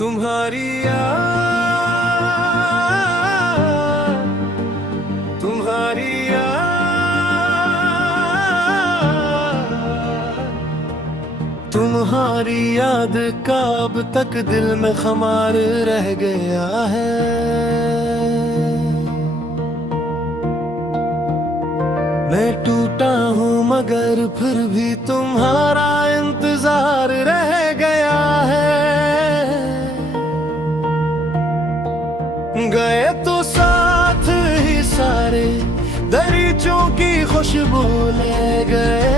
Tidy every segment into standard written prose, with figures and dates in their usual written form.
तुम्हारी याद, तुम्हारी याद, तुम्हारी याद का अब तक दिल में खमार रह गया है। मैं टूटा हूँ मगर फिर भी तुम्हारा इंतजार रह गया है। गए तो साथ ही सारे दरीचों की खुशबू ले गए।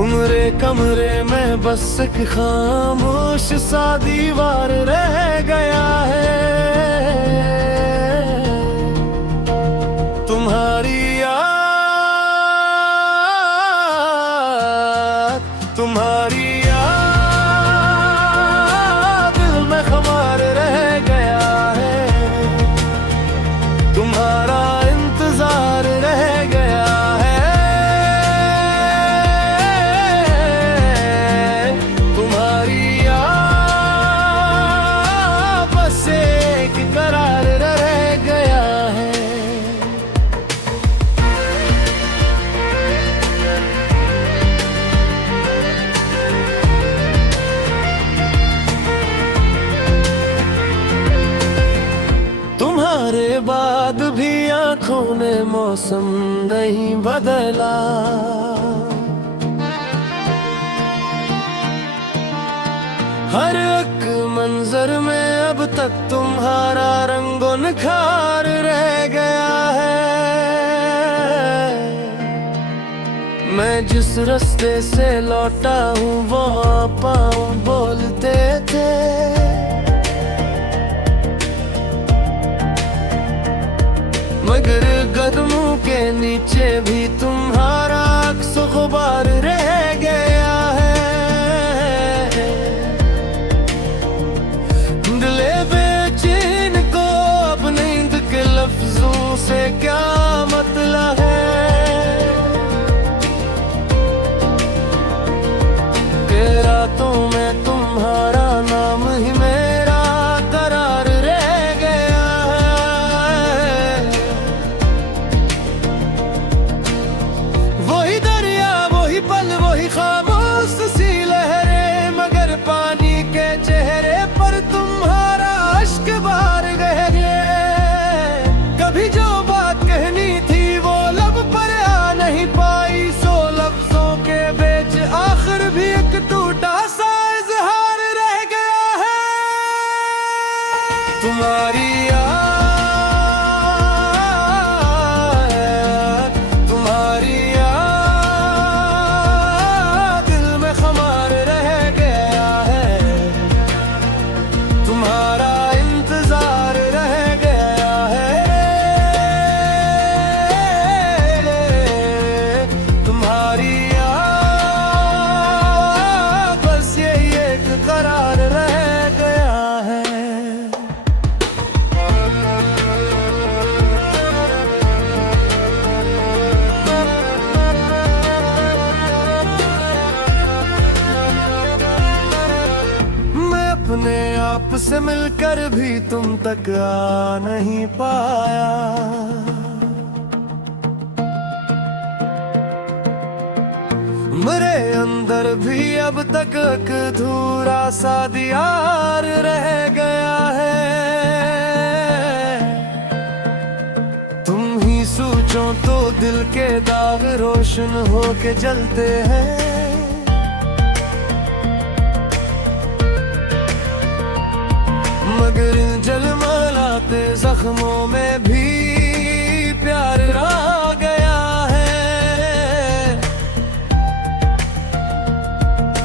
उम्रे कमरे में बस एक खामोश सा दीवार रह गया है। तुम्हारी याद, तुम्हारी याद दिल में खमार रह गया है। तुम्हारा इंतजार रह गया है। तुम्हारी याद बस एक करार रह गया है। तुम्हारे बाद भी आंखों ने मौसम नहीं बदला। हर एक मंजर में अब तक तुम्हारा रंगो निखार रह गया है। मैं जिस रास्ते से लौटा हूँ वो पाँव बोलते थे। मगर कदमों के नीचे भी तुम्हारा अक्स गुबार रह गया है। दिले बेचैन को अब नींद के लफ्जों से क्या मतलब है कि रातों में तुम्हारा नाम ही मेरा करार रह गया है। वही दरिया, वही पल, वही खामोश सी लहरें, मगर पानी के चेहरे पर तुम्हारा अश्क बार गहरे। कभी जो बात कहनी थी वो लब पर आ नहीं पाई, सो लफ्जों के बीच आखिर भी एक टूटा सा इजहार रह गया है। तुम्हारी याद, तुम्हारी याद दिल में खमार रह गया है। तुम्हारा इंतजार रह गया है। तुम्हारी याद बस यही एक करार रह गया है। मैं अपने आप से मिलकर भी तुम तक आ नहीं पाया। मेरे अंदर भी अब तक एक अधूरा सा दीवार रह गया है। तुम ही सोचो तो दिल के दाग रोशन होके जलते हैं। मगर इन जलमलाते जख्मों में भी प्यार आ गया है।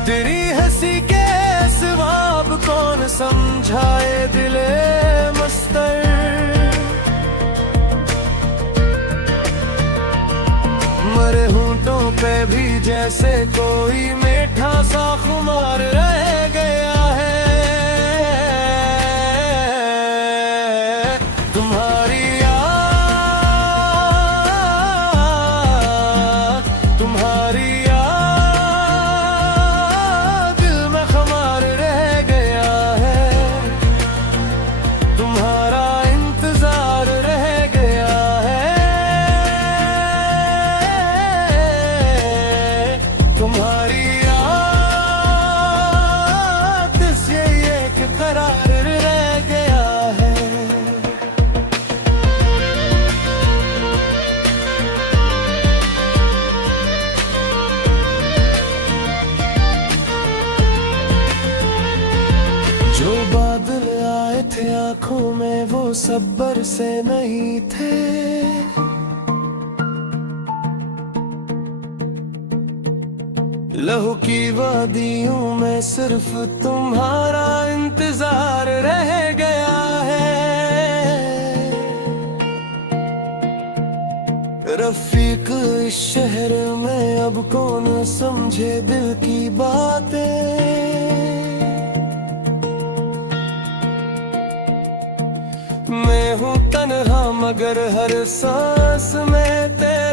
तेरी हंसी के सवाब कौन समझाए दिले मस्तर। मरे होंठों पे भी जैसे कोई मीठा सा खुमार रह गया है। तुम्हारी याद, तुम्हारी याद आंखों में वो सब बरसे नहीं थे। लहू की वादियों में सिर्फ तुम्हारा इंतजार रह गया है। रफीक इस शहर में अब कौन समझे दिल की बातें। मैं हूँ तन्हा मगर हर सांस में तेरे